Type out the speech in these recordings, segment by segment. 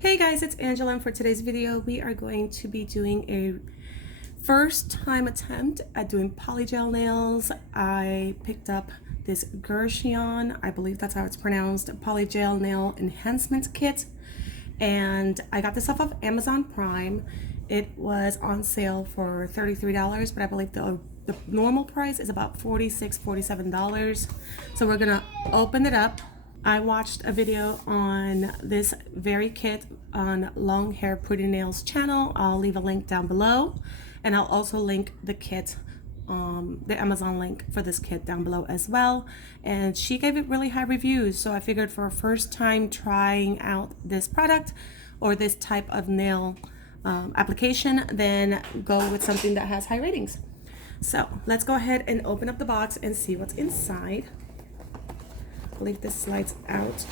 Hey guys, it's Angela, and for today's video we are going to be doing a first time attempt at doing polygel nails. I picked up this Gershion, I believe that's how it's pronounced, polygel nail enhancement kit, and I got this off of Amazon Prime. It was on sale for $33, but I believe the normal price is about $47. So we're gonna open it up. I watched a video on this very kit on Long Hair Pretty Nails channel. I'll leave a link down below, and I'll also link the kit, the Amazon link for this kit down below as well. And she gave it really high reviews, so I figured for a first time trying out this product or this type of nail application, then go with something that has high ratings. So let's go ahead and open up the box and see what's inside. I believe this slides out.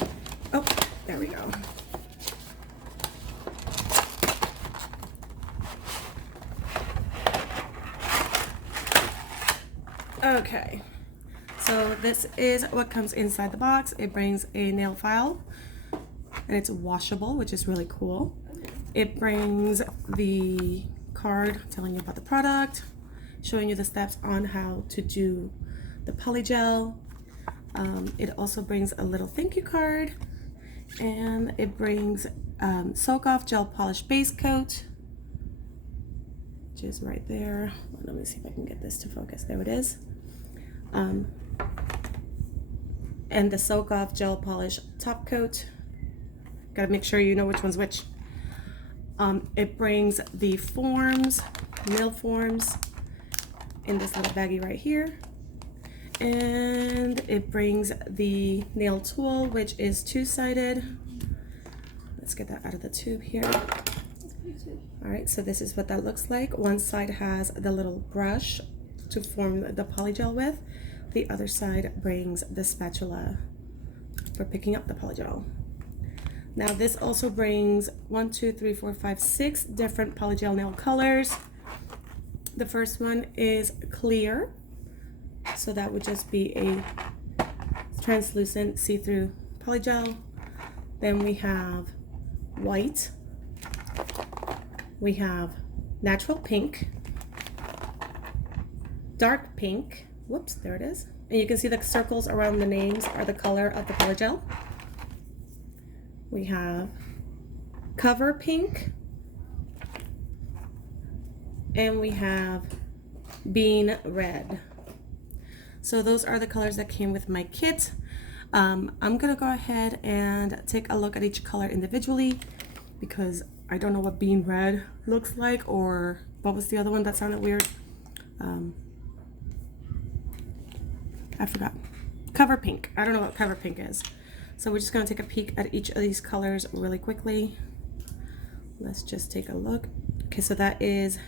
Oh, there we go. Okay, so this is what comes inside the box. It brings a nail file, and it's washable, which is really cool. It brings the card telling you about the product, showing you the steps on how to do the polygel. It also brings a little thank you card, and it brings soak off gel polish base coat, which is right there. Let me see if I can get this to focus. There it is. And the soak off gel polish top coat. Gotta make sure you know which one's which. It brings the forms, nail forms, in this little baggie right here. And it brings the nail tool, which is two-sided. Let's get that out of the tube here. All right, so this is what that looks like. One side has the little brush to form the polygel with. The other side brings the spatula for picking up the polygel. Now this also brings 6 different polygel nail colors. The first one is clear. So that would just be a translucent see-through polygel. Then we have white. We have natural pink, dark pink. Whoops, there it is. And you can see the circles around the names are the color of the polygel. We have cover pink. And we have bean red. So those are the colors that came with my kit. I'm gonna go ahead and take a look at each color individually because I don't know what bean red looks like, or what was the other one that sounded weird? I forgot. Cover pink. I don't know what cover pink is. So we're just gonna take a peek at each of these colors really quickly. Let's just take a look. Okay, so that is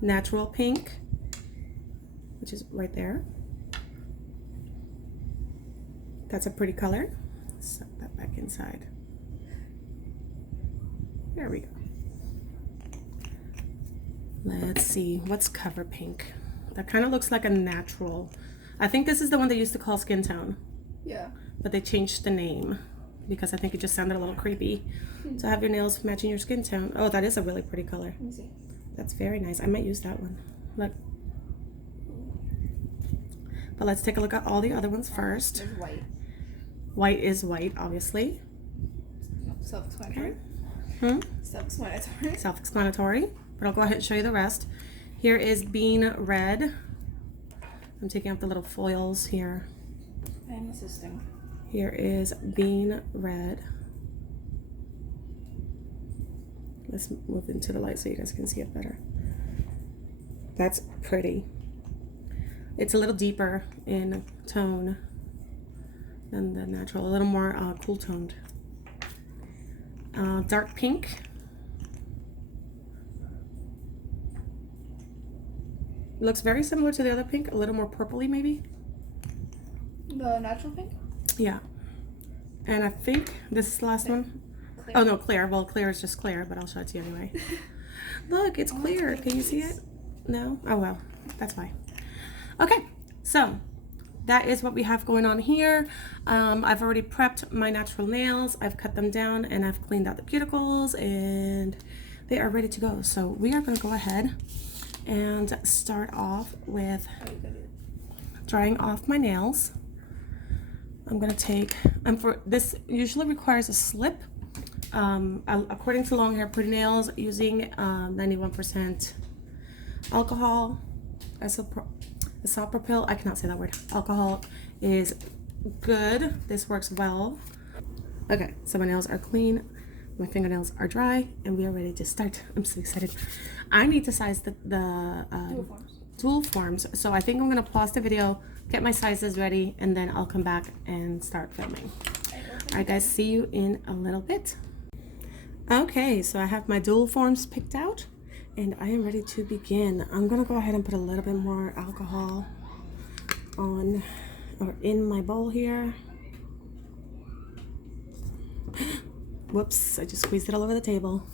natural pink, which is right there. That's a pretty color. Suck that back inside. There we go. Let's see, what's cover pink? That kind of looks like a natural. I think this is the one they used to call skin tone. Yeah. But they changed the name because I think it just sounded a little creepy. To have your nails matching your skin tone. Oh, that is a really pretty color. Let me see. That's very nice. I might use that one. Look. But let's take a look at all the other ones first. There's white. White is white, obviously. Self-explanatory. Self-explanatory. Self-explanatory. But I'll go ahead and show you the rest. Here is bean red. I'm taking out the little foils here. I'm assisting. Here is bean red. Let's move into the light so you guys can see it better. That's pretty. It's a little deeper in tone than the natural, a little more cool toned. Dark pink. Looks very similar to the other pink, a little more purpley maybe. The natural pink? Yeah. And I think this is the last one. Clear. Oh no, clear. Well, clear is just clear, but I'll show it to you anyway. Look, it's clear. Can you see it? No? Oh well, that's fine. Okay, so that is what we have going on here. I've already prepped my natural nails. I've cut them down and I've cleaned out the cuticles and they are ready to go. So we are going to go ahead and start off with drying off my nails. I'm going to take, for this usually requires a slip. According to Long Hair Pretty Nails, using 91% alcohol, isopropyl, I cannot say that word, alcohol is good. This works well. Okay, so my nails are clean, my fingernails are dry, and we are ready to start. I'm so excited. I need to size the dual forms, so I think I'm gonna pause the video, get my sizes ready, and then I'll come back and start filming. All right guys, see you in a little bit. Okay, so I have my dual forms picked out and I am ready to begin. I'm gonna go ahead and put a little bit more alcohol on or in my bowl here. Whoops, I just squeezed it all over the table.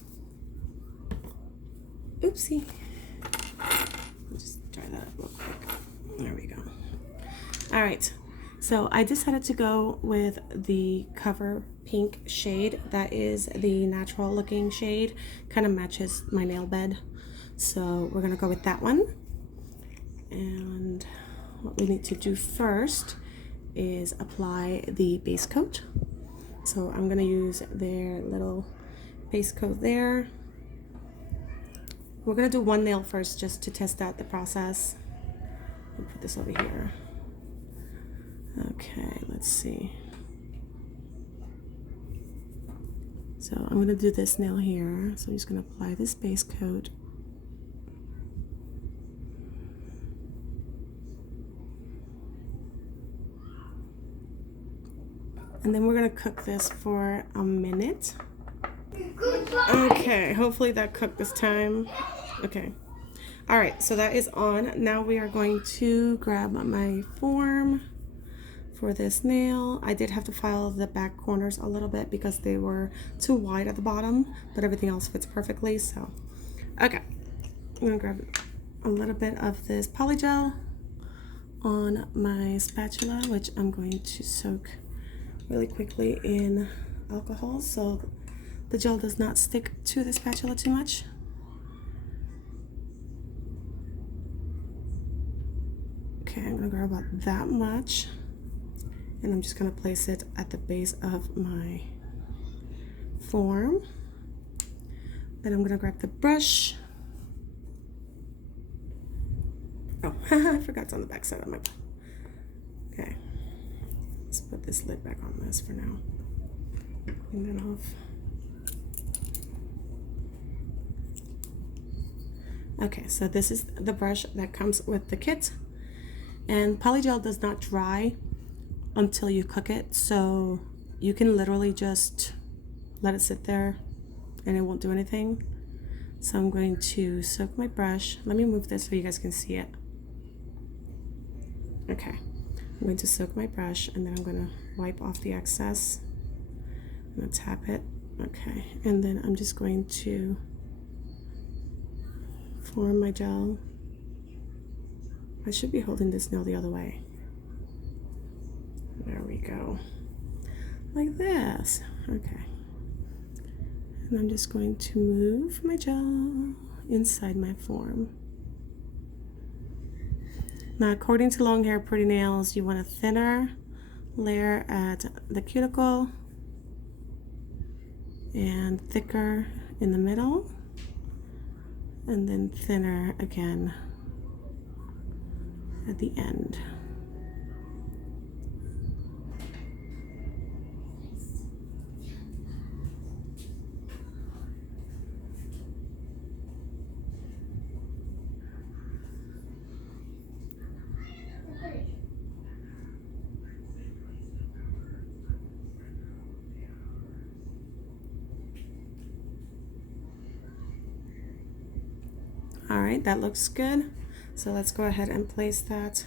Oopsie. Just try that real quick. There we go. All right, so I decided to go with the Cover Pink shade. That is the natural looking shade, kind of matches my nail bed. So we're gonna go with that one. And what we need to do first is apply the base coat. So I'm gonna use their little base coat there. We're gonna do one nail first just to test out the process. I'll put this over here. Okay, let's see. So I'm going to do this nail here. So I'm just going to apply this base coat. And then we're going to cook this for a minute. Okay, hopefully that cooked this time. Okay. All right, so that is on. Now we are going to grab my form for this nail. I did have to file the back corners a little bit because they were too wide at the bottom, but everything else fits perfectly. So, okay, I'm gonna grab a little bit of this polygel on my spatula, which I'm going to soak really quickly in alcohol so the gel does not stick to the spatula too much. Okay, I'm gonna grab about that much. And I'm just going to place it at the base of my form. Then I'm going to grab the brush. Oh, I forgot it's on the back side of my. Okay. Let's put this lid back on this for now. Clean that off. Okay, so this is the brush that comes with the kit. And polygel does not dry until you cook it, so you can literally just let it sit there and it won't do anything. So I'm going to soak my brush. Let me move this so you guys can see it. Okay, I'm going to soak my brush and then I'm going to wipe off the excess. I'm going to tap it. Okay, and then I'm just going to form my gel. I should be holding this nail the other way. There we go, like this. Okay, and I'm just going to move my gel inside my form. Now, according to Long Hair Pretty Nails, you want a thinner layer at the cuticle and thicker in the middle, and then thinner again at the end. All right, that looks good. So let's go ahead and place that.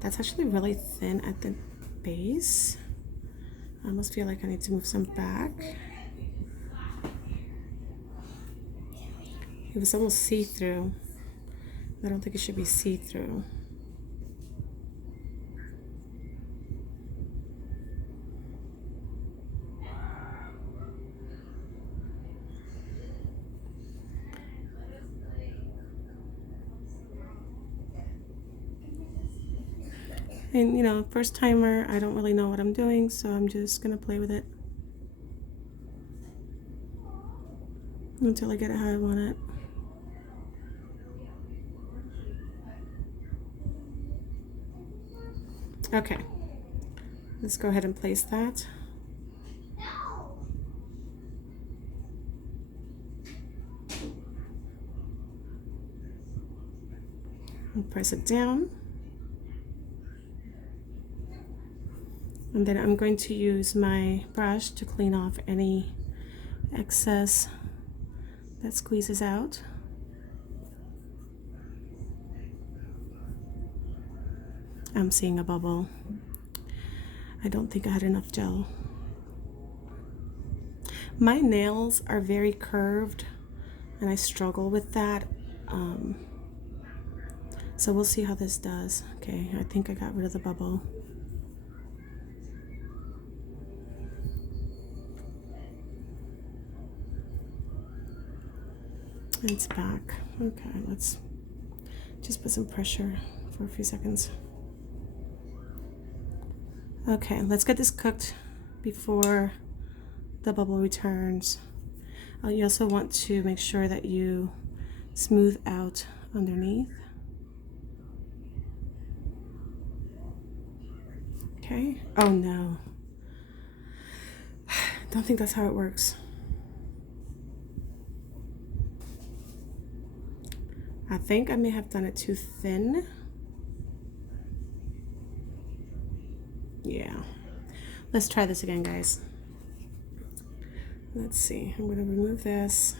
That's actually really thin at the base. I almost feel like I need to move some back. It was almost see-through. I don't think it should be see-through. And you know, first timer, I don't really know what I'm doing, so I'm just gonna play with it until I get it how I want it. Okay, let's go ahead and place that. And press it down. And then I'm going to use my brush to clean off any excess that squeezes out. I'm seeing a bubble. I don't think I had enough gel. My nails are very curved and I struggle with that. So we'll see how this does. Okay, I think I got rid of the bubble. It's back. Okay, let's just put some pressure for a few seconds. Okay, let's get this cooked before the bubble returns. You also want to make sure that you smooth out underneath. Okay. Oh no. Don't think that's how it works. I think I may have done it too thin. Yeah. Let's try this again, guys. Let's see. I'm going to remove this.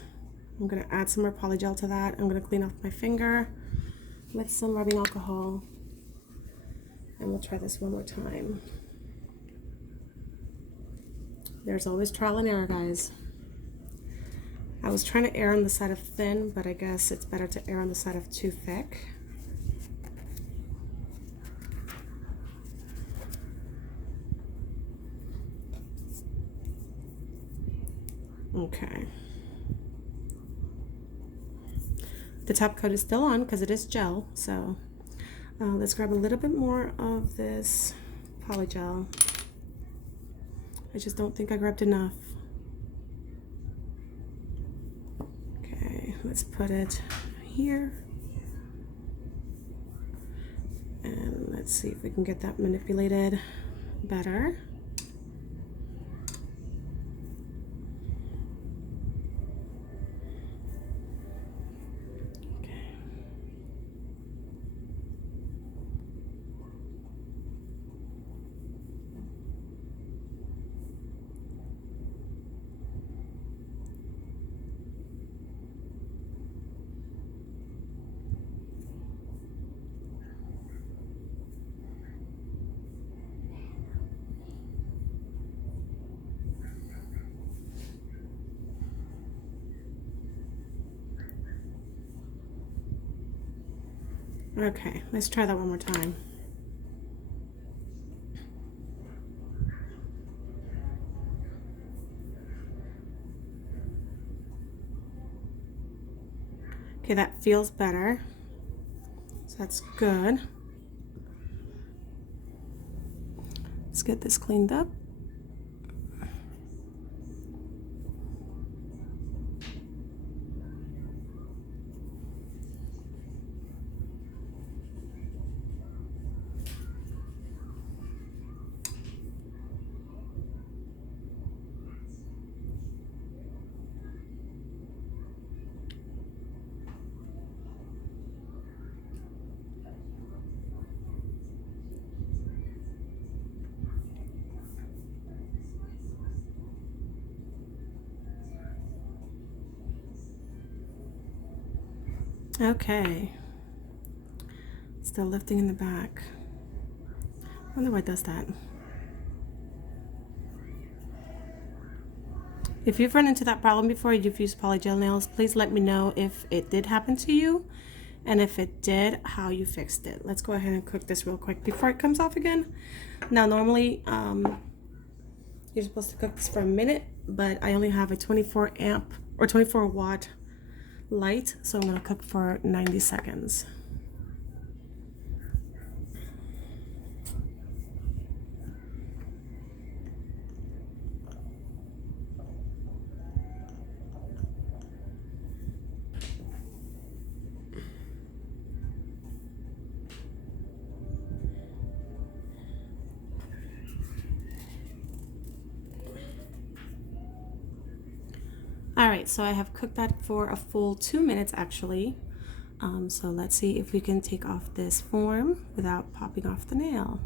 I'm going to add some more polygel to that. I'm going to clean off my finger with some rubbing alcohol. And we'll try this one more time. There's always trial and error, guys. I was trying to err on the side of thin, but I guess it's better to err on the side of too thick. Okay. The top coat is still on because it is gel, so let's grab a little bit more of this polygel. I just don't think I grabbed enough. Okay, let's put it here. And let's see if we can get that manipulated better. Okay, let's try that one more time. Okay, that feels better. So that's good. Let's get this cleaned up. Okay, still lifting in the back. I wonder why it does that. If you've run into that problem before, you've used polygel nails, please let me know if it did happen to you, and if it did, how you fixed it. Let's go ahead and cook this real quick before it comes off again. Now normally you're supposed to cook this for a minute, but I only have a 24 amp or 24 watt light, so I'm going to cook for 90 seconds. All right, so I have cooked that for a full 2 minutes actually. So let's see if we can take off this form without popping off the nail.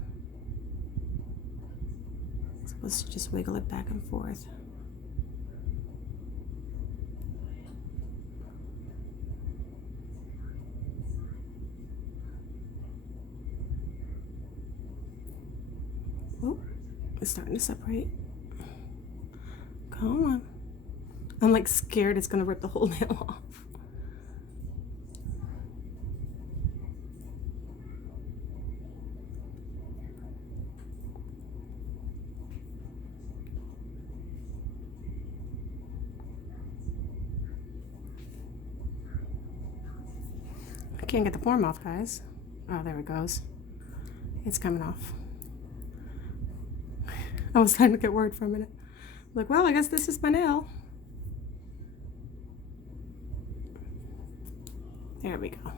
So let's just wiggle it back and forth. Oh, it's starting to separate. Come on. I'm like scared it's gonna rip the whole nail off. I can't get the form off, guys. Oh, there it goes. It's coming off. I was trying to get worried for a minute. Like, well, I guess this is my nail. There we go.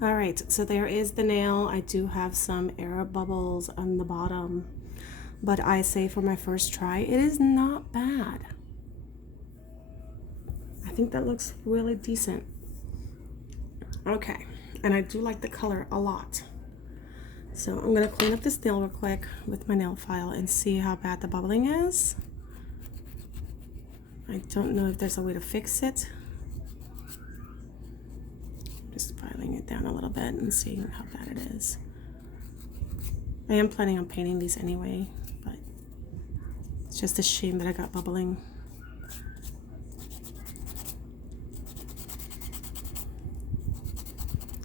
All right, so there is the nail. I do have some air bubbles on the bottom, but I say for my first try, it is not bad. I think that looks really decent. Okay, and I do like the color a lot. So I'm gonna clean up this nail real quick with my nail file and see how bad the bubbling is. I don't know if there's a way to fix it. Just filing it down a little bit and seeing how bad it is. I am planning on painting these anyway, but it's just a shame that I got bubbling.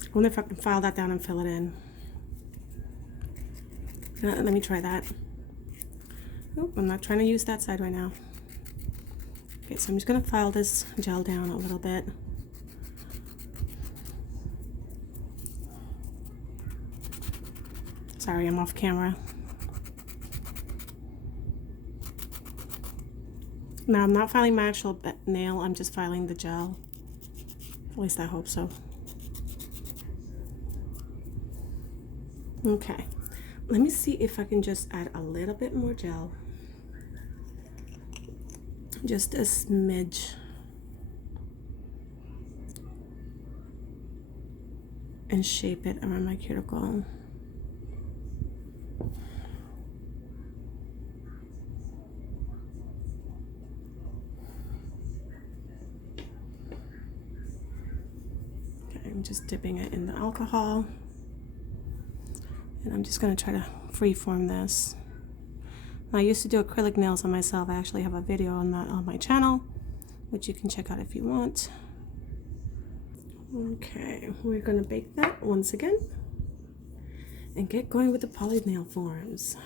I wonder if I can file that down and fill it in. Let me try that. Oh, I'm not trying to use that side right now. Okay, so I'm just gonna file this gel down a little bit. Sorry, I'm off camera. Now I'm not filing my actual nail, I'm just filing the gel. At least I hope so. Okay, let me see if I can just add a little bit more gel. Just a smidge. And shape it around my cuticle. I'm just dipping it in the alcohol, and I'm just going to try to freeform this. Now, I used to do acrylic nails on myself. I actually have a video on that on my channel, which you can check out if you want. Okay, we're going to bake that once again and get going with the poly nail forms.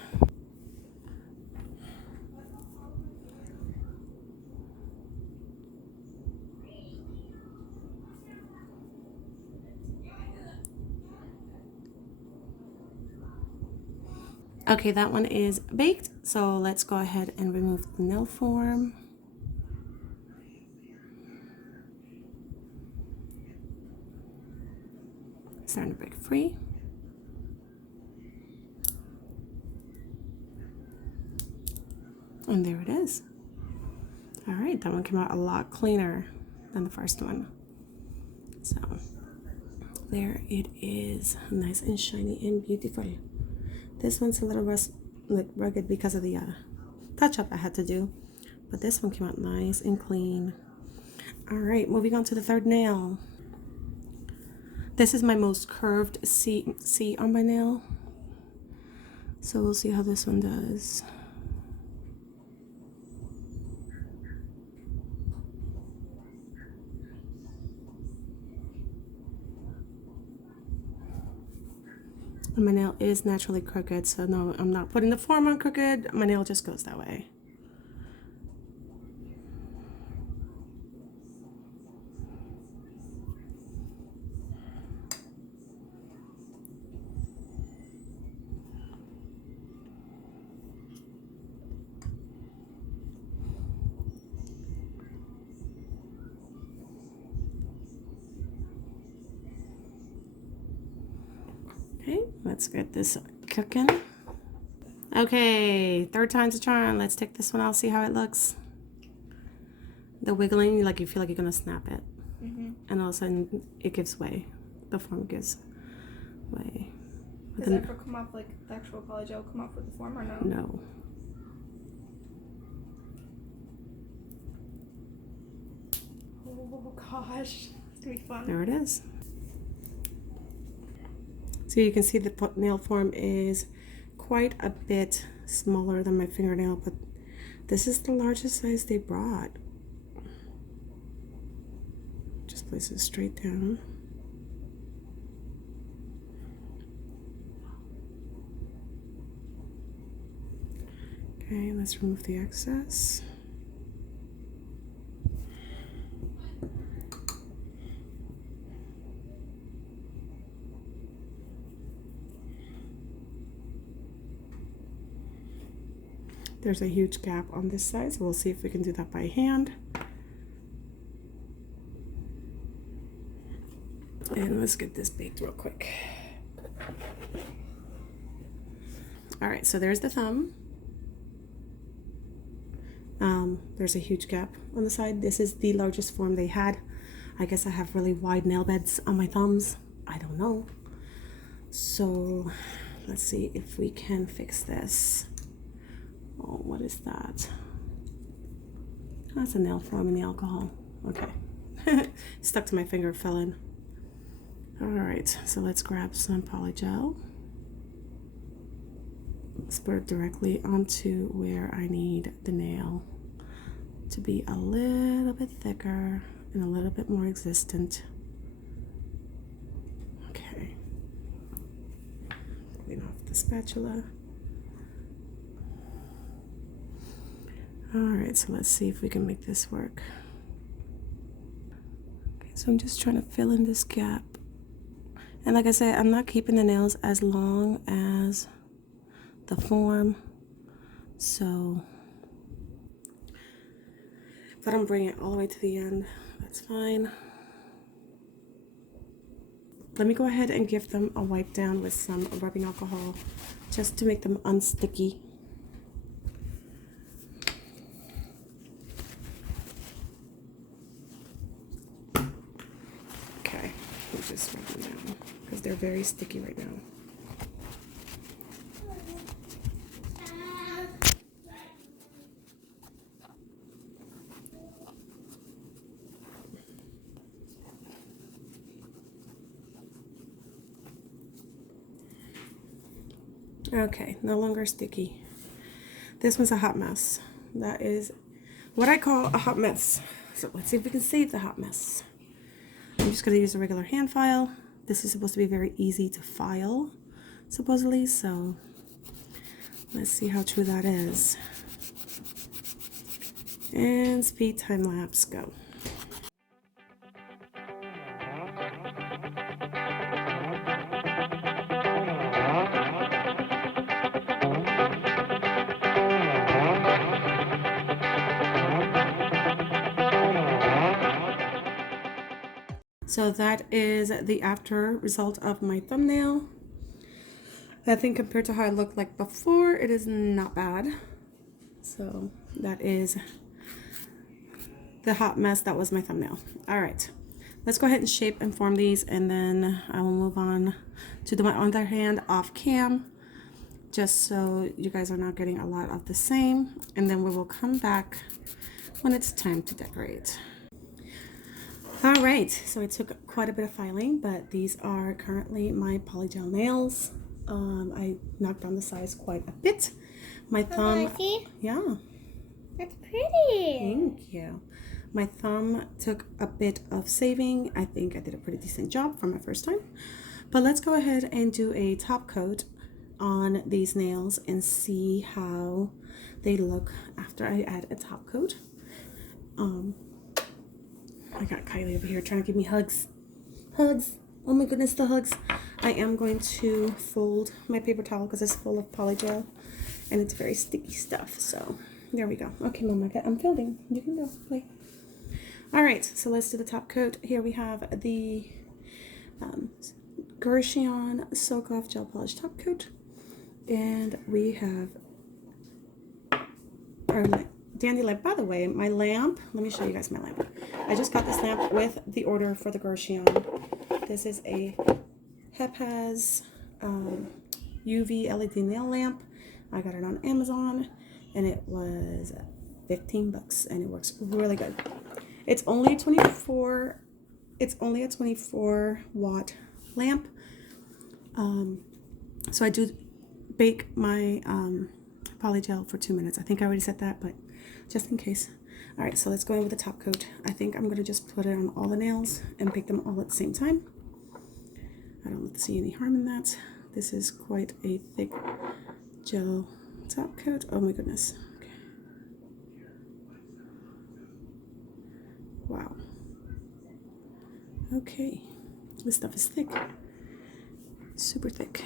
Okay, that one is baked, so let's go ahead and remove the nail form. It's starting to break free. And there it is. All right, that one came out a lot cleaner than the first one. So there it is, nice and shiny and beautiful. This one's a little rugged because of the touch-up I had to do, but this one came out nice and clean. All right, moving on to the third nail. This is my most curved C on my nail, so we'll see how this one does. And my nail is naturally crooked, so no, I'm not putting the form on crooked. My nail just goes that way. Okay, let's get this cooking. Okay, third time's a charm. Let's take this one out, see how it looks. the wiggling, like you feel like you're gonna snap it. Mm-hmm. And all of a sudden it gives way. The form gives way. Does it ever come off, like the actual polygel come off with the form or no? No. Oh gosh, it's gonna be fun. There it is. So you can see the nail form is quite a bit smaller than my fingernail, but this is the largest size they brought. Just place it straight down. Okay, let's remove the excess. There's a huge gap on this side, so we'll see if we can do that by hand. And let's get this baked real quick. All right, so there's the thumb. There's a huge gap on the side. This is the largest form they had. I guess I have really wide nail beds on my thumbs. I don't know. So let's see if we can fix this. Oh, what is that? That's a nail form in the alcohol. Okay. Stuck to my finger, fell in. All right, so let's grab some polygel. Let's put it directly onto where I need the nail to be a little bit thicker and a little bit more existent. Okay. Clean off the spatula. All right, so let's see if we can make this work. Okay, so I'm just trying to fill in this gap. And like I said, I'm not keeping the nails as long as the form, so if I don't bring it all the way to the end, that's fine. Let me go ahead and give them a wipe down with some rubbing alcohol just to make them unsticky. Okay, we'll just rub them down because they're very sticky right now. Okay, no longer sticky. This one's a hot mess. That is what I call a hot mess. So let's see if we can save the hot mess. I'm just going to use a regular hand file. This is supposed to be very easy to file, supposedly, so let's see how true that is. And speed time lapse, go. So that is the after result of my thumbnail. I think compared to how it looked like before, it is not bad. So that is the hot mess that was my thumbnail. All right, let's go ahead and shape and form these, and then I will move on to do my other hand off cam, just so you guys are not getting a lot of the same, and then we will come back when it's time to decorate. All right, so it took quite a bit of filing, but these are currently my polygel nails. I knocked down the size quite a bit. My thumb, yeah, That's pretty. thank you. My thumb took a bit of saving. I think I did a pretty decent job for my first time. But let's go ahead and do a top coat on these nails and see how they look after I add a top coat. I got Kylie over here trying to give me hugs. Hugs. Oh my goodness, the hugs. I am going to fold my paper towel because it's full of polygel and it's very sticky stuff. So there we go. Okay, Mama, I'm filming. You can go play. All right, so let's do the top coat. Here we have the Gershion Soak Off Gel Polish Top Coat. And we have our dandy lamp. By the way, my lamp, let me show you guys my lamp. I just got this lamp with the order for the Gershion. This is a Hepaz UVLED nail lamp. I got it on Amazon and it was 15 bucks and it works really good. It's only a 24 watt lamp. So I do bake my polygel for 2 minutes. I think I already said that, but just in case. All right, so let's go in with the top coat. I think I'm gonna just put it on all the nails and bake them all at the same time. I don't see any harm in that. This is quite a thick gel top coat. Oh my goodness. Okay. Wow. Okay, this stuff is thick, super thick.